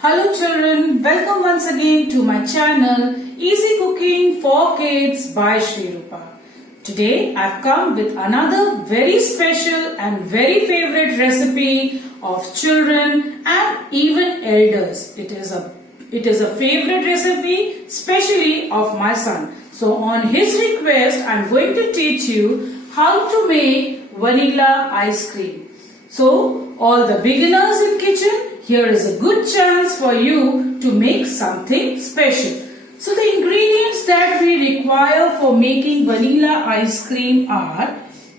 Hello children, welcome once again to my channel Easy Cooking for Kids by Shri Rupa. Today I've come with another very special and very favorite recipe of children and even elders. It is a favorite recipe especially of my son. So on his request I'm going to teach you how to make vanilla ice cream. So all the beginners in kitchen, here is a good chance for you to make something special. So the ingredients that we require for making vanilla ice cream are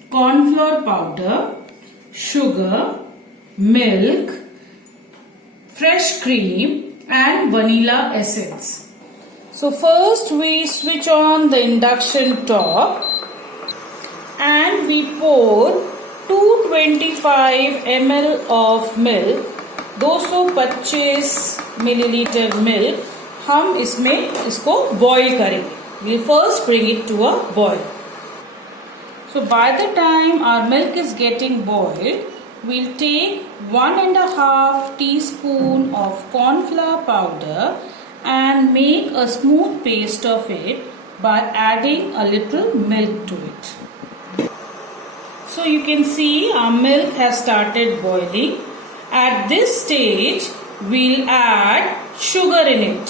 corn flour powder, sugar, milk, fresh cream and vanilla essence. So first we switch on the induction top and we pour 225 ml of milk, 225 millilitre milk हम इसको boil करेंगे. We'll first bring it to a boil. So by the time our milk is getting boiled, we'll take 1.5 teaspoon of corn flour powder and make a smooth paste of it by adding a little milk to it. So you can see our milk has started boiling. At this stage, we'll add sugar in it.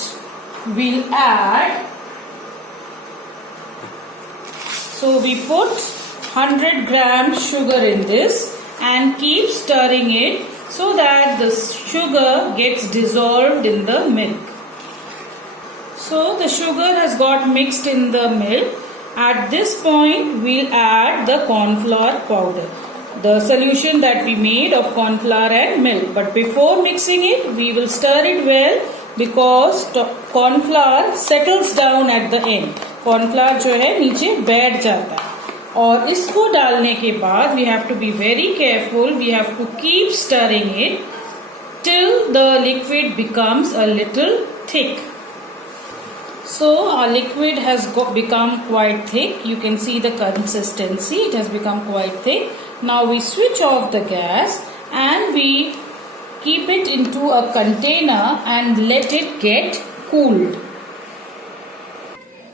So we put 100 grams sugar in this and keep stirring it so that the sugar gets dissolved in the milk. So the sugar has got mixed in the milk. At this point, we'll add the corn flour powder, the solution that we made of corn flour and milk. But before mixing it, we will stir it well because corn flour settles down at the end. Corn flour जो है नीचे बैठ जाता है. और इसको डालने के बाद we have to be very careful. We have to keep stirring it till the liquid becomes a little thick. So our liquid has become quite thick. You can see the consistency. It has become quite thick. Now we switch off the gas and we keep it into a container and let it get cooled.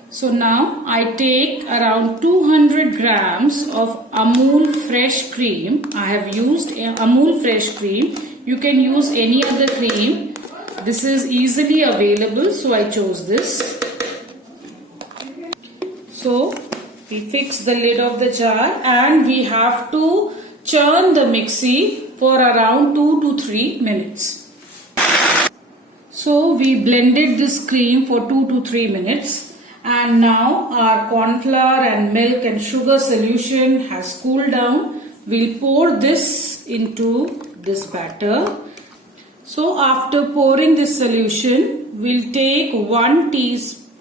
So now I take around 200 grams of Amul fresh cream. I have used Amul fresh cream. You can use any other cream. This is easily available, so I chose this. So we fix the lid of the jar and we have to churn the mixie for around 2 to 3 minutes. So we blended this cream for 2 to 3 minutes and now our corn flour and milk and sugar solution has cooled down. We'll pour this into this batter. So after pouring this solution, we'll take 1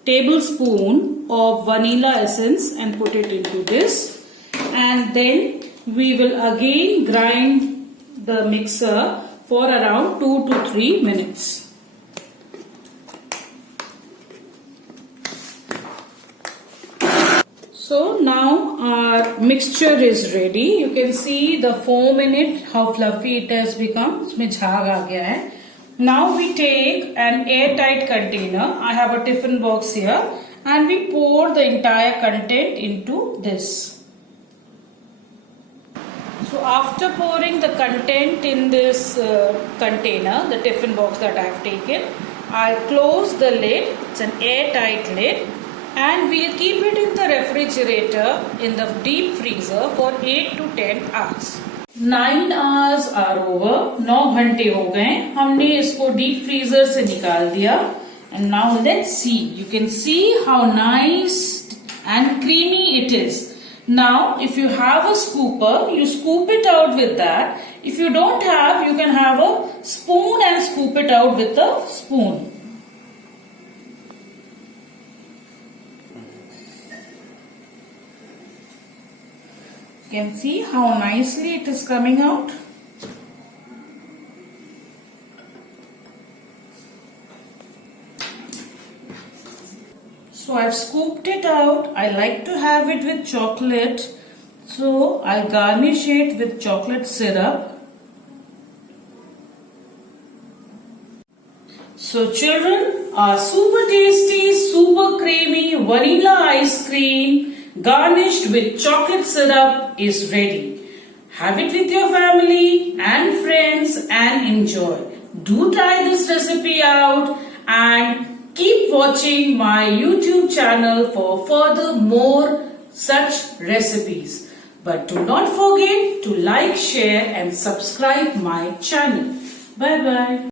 tablespoon of vanilla essence and put it into this, and then we will again grind the mixer for around 2 to 3 minutes. So now our mixture is ready. You can see the foam in it, how fluffy it has become. इसमें झाग आ गया है. Now we take an airtight container. I have a tiffin box here and we pour the entire content into this. So after pouring the content in this container, the tiffin box that I have taken, I'll close the lid. It's an airtight lid. And we'll keep it in the refrigerator in the deep freezer for 8 to 10 hours. 9 hours are over. 9 घंटे हो गए. हमने इसको deep freezer से निकाल दिया. And now let's see. You can see how nice and creamy it is. Now if you have a scooper, you scoop it out with that. If you don't have, you can have a spoon and scoop it out with a spoon. You can see how nicely it is coming out. So I've scooped it out. I like to have it with chocolate. So I'll garnish it with chocolate syrup. So children, our super tasty, super creamy vanilla ice cream garnished with chocolate syrup is ready. Have it with your family and friends and enjoy. Do try this recipe out and keep watching my YouTube channel for further more such recipes. But do not forget to like, share and subscribe my channel. Bye bye.